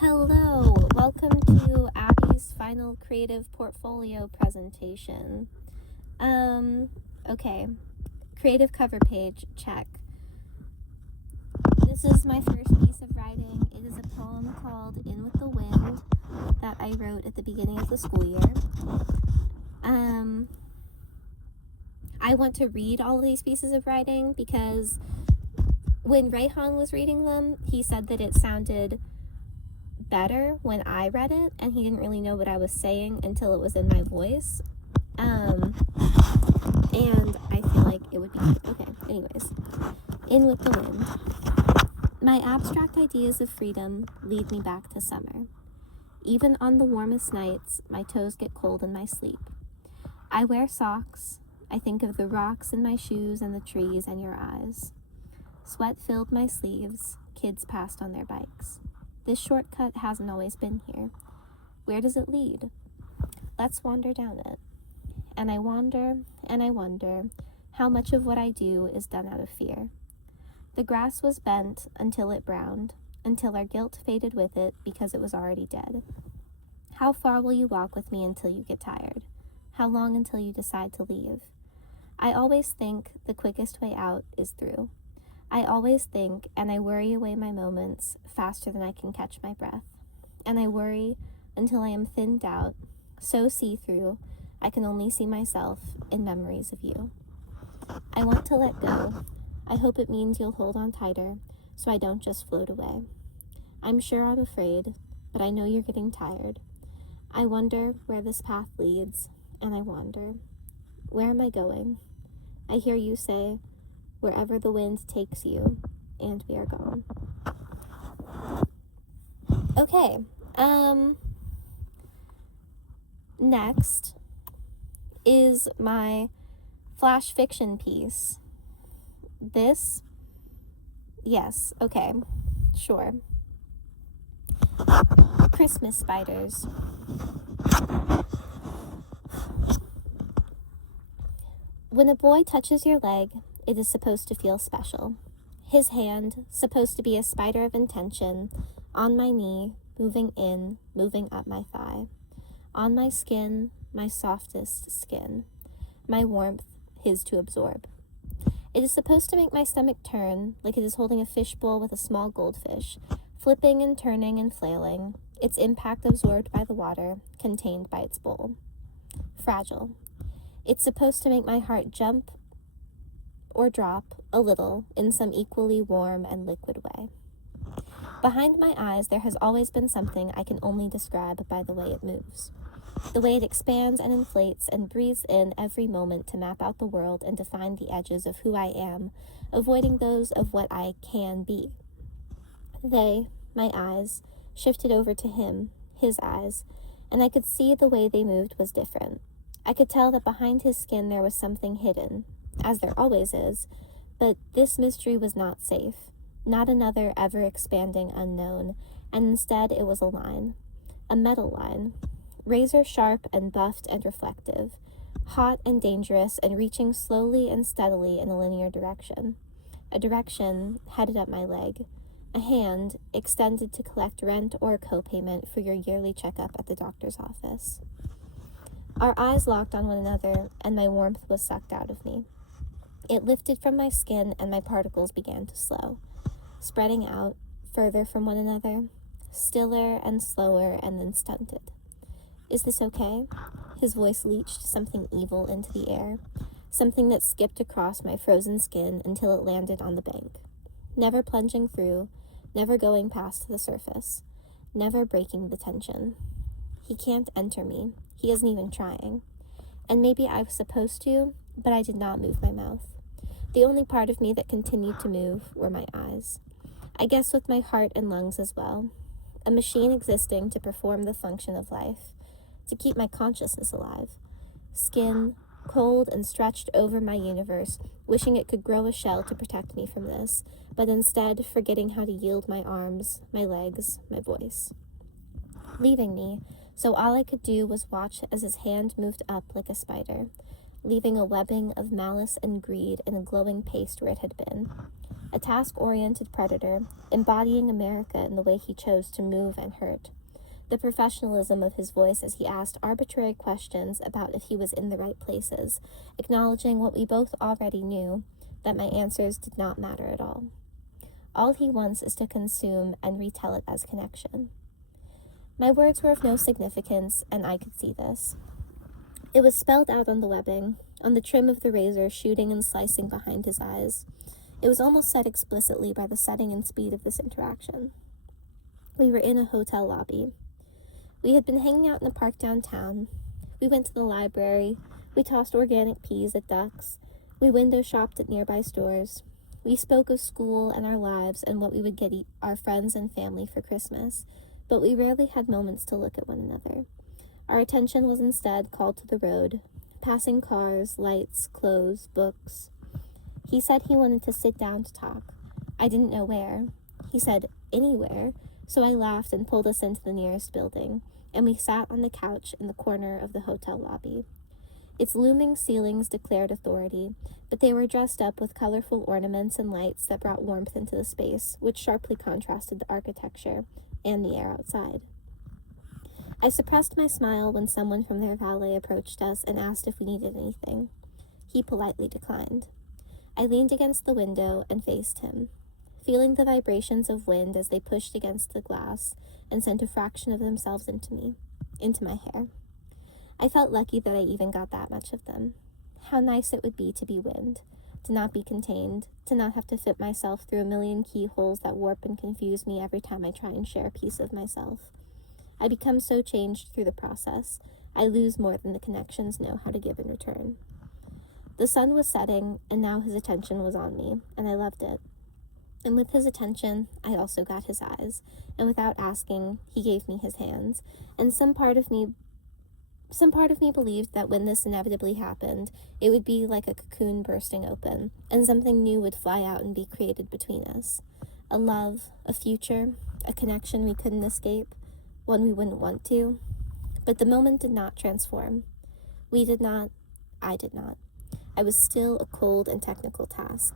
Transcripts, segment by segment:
Hello, welcome to Abby's final creative portfolio presentation. Okay, creative cover page, check. This is my first piece of writing. It is a poem called In With the Wind that I wrote at the beginning of the school year. I want to read all of these pieces of writing because when Rayhan was reading them, he said that it sounded better when I read it, and he didn't really know what I was saying until it was in my voice. And I feel like it would be okay. Anyways, In With the Wind. My abstract ideas of freedom lead me back to summer. Even on the warmest nights, my toes get cold in my sleep. I wear socks. I think of the rocks in my shoes and the trees and your eyes. Sweat filled my sleeves. Kids passed on their bikes. This shortcut hasn't always been here. Where does it lead? Let's wander down it. And I wonder how much of what I do is done out of fear. The grass was bent until it browned, until our guilt faded with it because it was already dead. How far will you walk with me until you get tired? How long until you decide to leave? I always think the quickest way out is through. I always think, and I worry away my moments faster than I can catch my breath. And I worry until I am thinned out, so see-through, I can only see myself in memories of you. I want to let go. I hope it means you'll hold on tighter, so I don't just float away. I'm sure I'm afraid, but I know you're getting tired. I wonder where this path leads, and I wonder, where am I going? I hear you say, wherever the wind takes you, and we are gone. Okay, next is my flash fiction piece. Yes, okay, sure. Christmas spiders. When a boy touches your leg, it is supposed to feel special. His hand, supposed to be a spider of intention, on my knee, moving in, moving up my thigh. On my skin, my softest skin. My warmth, his to absorb. It is supposed to make my stomach turn, like it is holding a fishbowl with a small goldfish, flipping and turning and flailing, its impact absorbed by the water, contained by its bowl. Fragile. It's supposed to make my heart jump or drop a little in some equally warm and liquid way. Behind my eyes, there has always been something I can only describe by the way it moves. The way it expands and inflates and breathes in every moment to map out the world and define the edges of who I am, avoiding those of what I can be. They, my eyes, shifted over to him, his eyes, and I could see the way they moved was different. I could tell that behind his skin there was something hidden, as there always is, but this mystery was not safe, not another ever-expanding unknown, and instead it was a line, a metal line, razor sharp and buffed and reflective, hot and dangerous and reaching slowly and steadily in a linear direction, a direction headed up my leg, a hand extended to collect rent or co-payment for your yearly checkup at the doctor's office. Our eyes locked on one another, and my warmth was sucked out of me. It lifted from my skin, and my particles began to slow, spreading out further from one another, stiller and slower and then stunted. Is this okay? His voice leached something evil into the air, something that skipped across my frozen skin until it landed on the bank, never plunging through, never going past the surface, never breaking the tension. He can't enter me. He isn't even trying. And maybe I was supposed to, but I did not move my mouth. The only part of me that continued to move were my eyes. I guess with my heart and lungs as well. A machine existing to perform the function of life, to keep my consciousness alive. Skin, cold and stretched over my universe, wishing it could grow a shell to protect me from this, but instead forgetting how to yield my arms, my legs, my voice. Leaving me, so all I could do was watch as his hand moved up like a spider, leaving a webbing of malice and greed in a glowing paste where it had been. a task-oriented predator, embodying America in the way he chose to move and hurt. The professionalism of his voice as he asked arbitrary questions about if he was in the right places, acknowledging what we both already knew, that my answers did not matter at all. All he wants is to consume and retell it as connection. My words were of no significance, and I could see this. It was spelled out on the webbing, on the trim of the razor shooting and slicing behind his eyes. It was almost said explicitly by the setting and speed of this interaction. We were in a hotel lobby. We had been hanging out in a park downtown. We went to the library. We tossed organic peas at ducks. We window shopped at nearby stores. We spoke of school and our lives and what we would get our friends and family for Christmas, but we rarely had moments to look at one another. Our attention was instead called to the road, passing cars, lights, clothes, books. He said he wanted to sit down to talk. I didn't know where. He said anywhere, so I laughed and pulled us into the nearest building, and we sat on the couch in the corner of the hotel lobby. Its looming ceilings declared authority, but they were dressed up with colorful ornaments and lights that brought warmth into the space, which sharply contrasted the architecture and the air outside. I suppressed my smile when someone from their valet approached us and asked if we needed anything. He politely declined. I leaned against the window and faced him, feeling the vibrations of wind as they pushed against the glass and sent a fraction of themselves into my hair. I felt lucky that I even got that much of them. How nice it would be to be wind, to not be contained, to not have to fit myself through a million keyholes that warp and confuse me every time I try and share a piece of myself. I become so changed through the process, I lose more than the connections know how to give in return. The sun was setting, and now his attention was on me, and I loved it. And with his attention, I also got his eyes, and without asking, he gave me his hands, and some part of me believed that when this inevitably happened, it would be like a cocoon bursting open, and something new would fly out and be created between us. A love, a future, a connection we couldn't escape, one we wouldn't want to. But the moment did not transform. We did not. I did not. I was still a cold and technical task.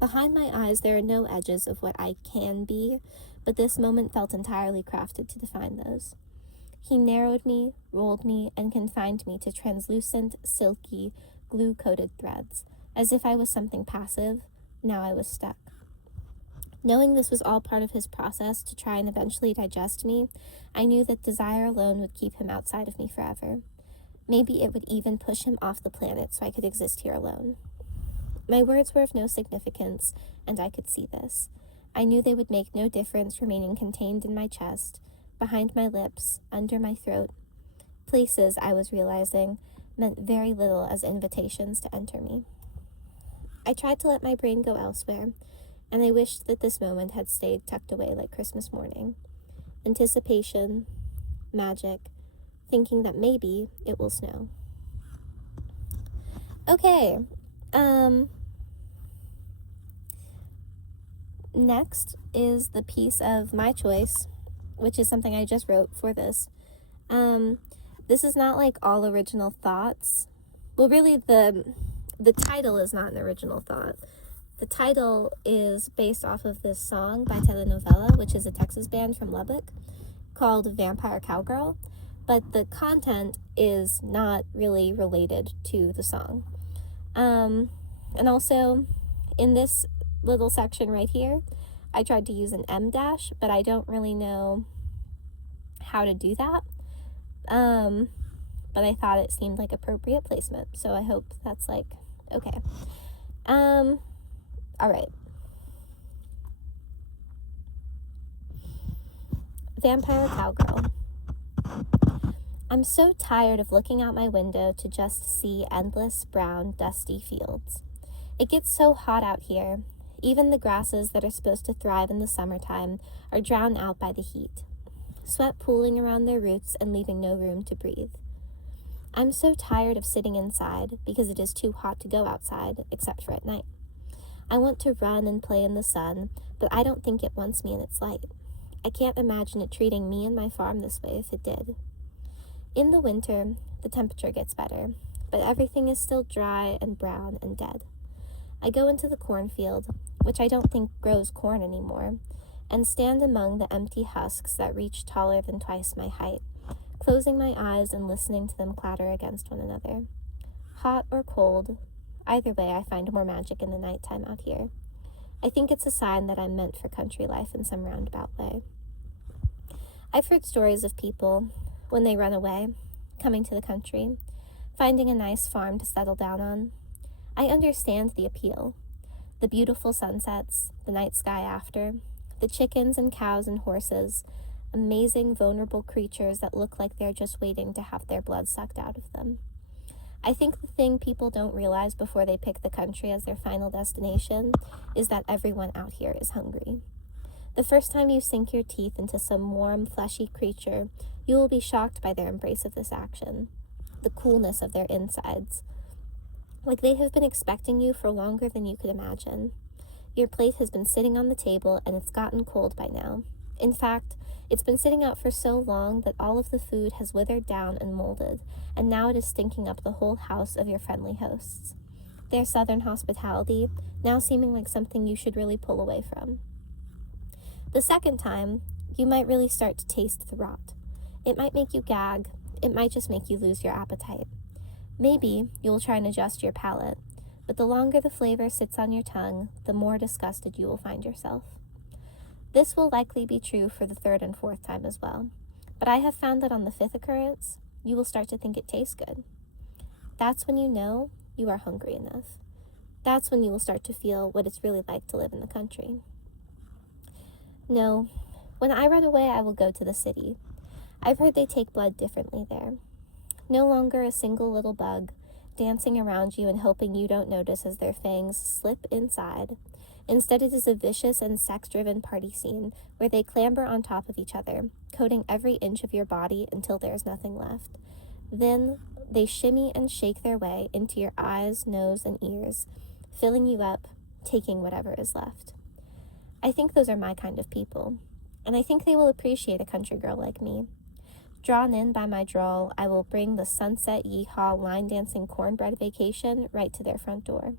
Behind my eyes, there are no edges of what I can be, but this moment felt entirely crafted to define those. He narrowed me, rolled me, and confined me to translucent, silky, glue-coated threads. As if I was something passive, now I was stuck. Knowing this was all part of his process to try and eventually digest me, I knew that desire alone would keep him outside of me forever. Maybe it would even push him off the planet so I could exist here alone. My words were of no significance, and I could see this. I knew they would make no difference remaining contained in my chest, behind my lips, under my throat. Places, I was realizing, meant very little as invitations to enter me. I tried to let my brain go elsewhere, and I wished that this moment had stayed tucked away like Christmas morning. Anticipation, magic, thinking that maybe it will snow. Okay, next is the piece of my choice, which is something I just wrote for this. This is not like all original thoughts. Well, really, the title is not an original thought. The title is based off of this song by Telenovela, which is a Texas band from Lubbock, called Vampire Cowgirl, but the content is not really related to the song. And also, in this little section right here, I tried to use an M dash, but I don't really know how to do that. But I thought it seemed like appropriate placement, so I hope that's like, okay. All right. Vampire Cowgirl. I'm so tired of looking out my window to just see endless brown, dusty fields. It gets so hot out here. Even the grasses that are supposed to thrive in the summertime are drowned out by the heat, sweat pooling around their roots and leaving no room to breathe. I'm so tired of sitting inside because it is too hot to go outside, except for at night. I want to run and play in the sun, but I don't think it wants me in its light. I can't imagine it treating me and my farm this way if it did. In the winter, the temperature gets better, but everything is still dry and brown and dead. I go into the cornfield, which I don't think grows corn anymore, and stand among the empty husks that reach taller than twice my height, closing my eyes and listening to them clatter against one another. Hot or cold, either way I find more magic in the nighttime out here. I think it's a sign that I'm meant for country life in some roundabout way. I've heard stories of people, when they run away, coming to the country, finding a nice farm to settle down on. I understand the appeal. The beautiful sunsets, the night sky after, the chickens and cows and horses, amazing vulnerable creatures that look like they're just waiting to have their blood sucked out of them. I think the thing people don't realize before they pick the country as their final destination is that everyone out here is hungry. The first time you sink your teeth into some warm, fleshy creature, you will be shocked by their embrace of this action, the coolness of their insides. Like they have been expecting you for longer than you could imagine. Your plate has been sitting on the table and it's gotten cold by now. In fact, it's been sitting out for so long that all of the food has withered down and molded, and now it is stinking up the whole house of your friendly hosts. Their southern hospitality, now seeming like something you should really pull away from. The second time, you might really start to taste the rot. It might make you gag. It might just make you lose your appetite. Maybe you will try and adjust your palate, but the longer the flavor sits on your tongue, the more disgusted you will find yourself. This will likely be true for the third and fourth time as well, but I have found that on the fifth occurrence, you will start to think it tastes good. That's when you know you are hungry enough. That's when you will start to feel what it's really like to live in the country. No, when I run away, I will go to the city. I've heard they take blood differently there. No longer a single little bug dancing around you and hoping you don't notice as their fangs slip inside. Instead, it is a vicious and sex-driven party scene where they clamber on top of each other, coating every inch of your body until there is nothing left. Then they shimmy and shake their way into your eyes, nose, and ears, filling you up, taking whatever is left. I think those are my kind of people, and I think they will appreciate a country girl like me. Drawn in by my drawl, I will bring the sunset yeehaw line dancing cornbread vacation right to their front door.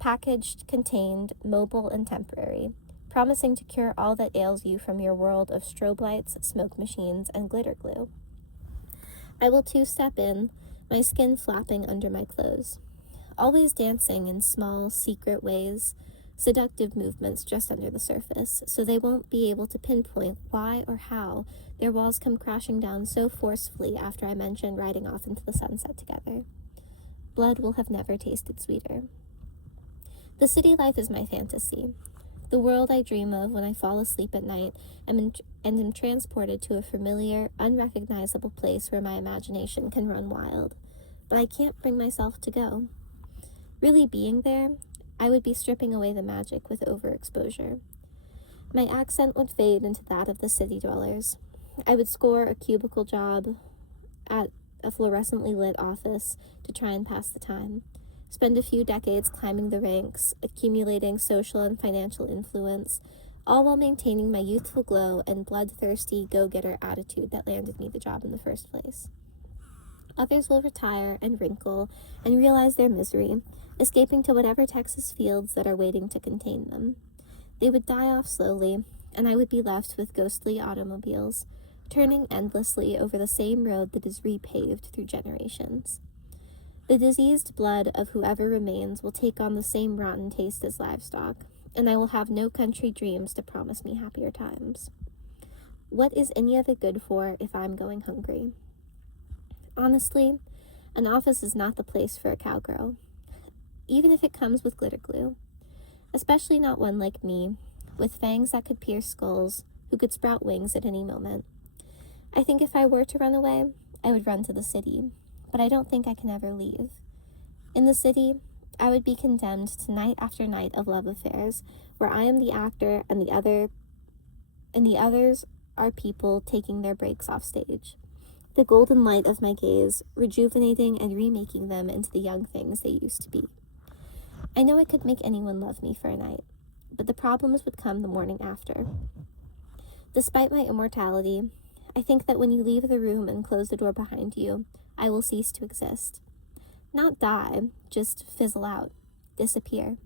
Packaged, contained, mobile, and temporary, promising to cure all that ails you from your world of strobe lights, smoke machines, and glitter glue. I will two-step in, my skin flapping under my clothes, always dancing in small, secret ways, seductive movements just under the surface, so they won't be able to pinpoint why or how their walls come crashing down so forcefully after I mention riding off into the sunset together. Blood will have never tasted sweeter. The city life is my fantasy, the world I dream of when I fall asleep at night and am transported to a familiar, unrecognizable place where my imagination can run wild, but I can't bring myself to go. Really being there, I would be stripping away the magic with overexposure. My accent would fade into that of the city dwellers. I would score a cubicle job at a fluorescently lit office to try and pass the time, spend a few decades climbing the ranks, accumulating social and financial influence, all while maintaining my youthful glow and bloodthirsty go-getter attitude that landed me the job in the first place. Others will retire and wrinkle and realize their misery, escaping to whatever Texas fields that are waiting to contain them. They would die off slowly, and I would be left with ghostly automobiles, turning endlessly over the same road that is repaved through generations. The diseased blood of whoever remains will take on the same rotten taste as livestock, and I will have no country dreams to promise me happier times. What is any of it good for if I'm going hungry? Honestly, an office is not the place for a cowgirl, even if it comes with glitter glue, especially not one like me, with fangs that could pierce skulls, who could sprout wings at any moment. I think if I were to run away, I would run to the city, but I don't think I can ever leave. In the city, I would be condemned to night after night of love affairs, where I am the actor and the others are people taking their breaks off stage. The golden light of my gaze, rejuvenating and remaking them into the young things they used to be. I know I could make anyone love me for a night, but the problems would come the morning after. Despite my immortality, I think that when you leave the room and close the door behind you, I will cease to exist. Not die, just fizzle out, disappear.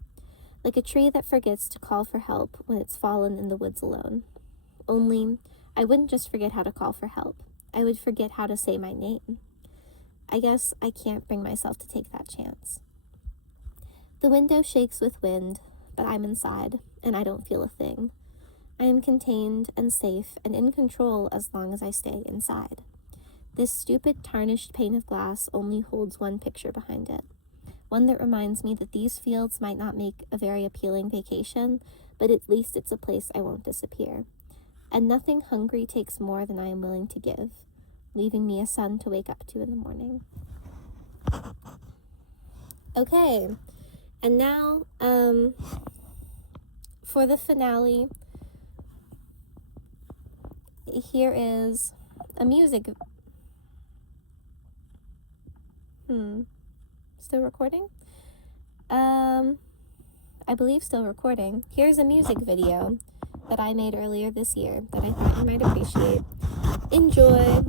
like a tree that forgets to call for help when it's fallen in the woods alone. Only, I wouldn't just forget how to call for help. I would forget how to say my name. I guess I can't bring myself to take that chance. The window shakes with wind, but I'm inside, and I don't feel a thing. I am contained and safe and in control as long as I stay inside. This stupid tarnished pane of glass only holds one picture behind it. One that reminds me that these fields might not make a very appealing vacation, but at least it's a place I won't disappear. And nothing hungry takes more than I am willing to give, leaving me a sun to wake up to in the morning. Okay, and now, for the finale, here is a music. Still recording? I believe still recording. Here's a music video that I made earlier this year that I thought you might appreciate. Enjoy!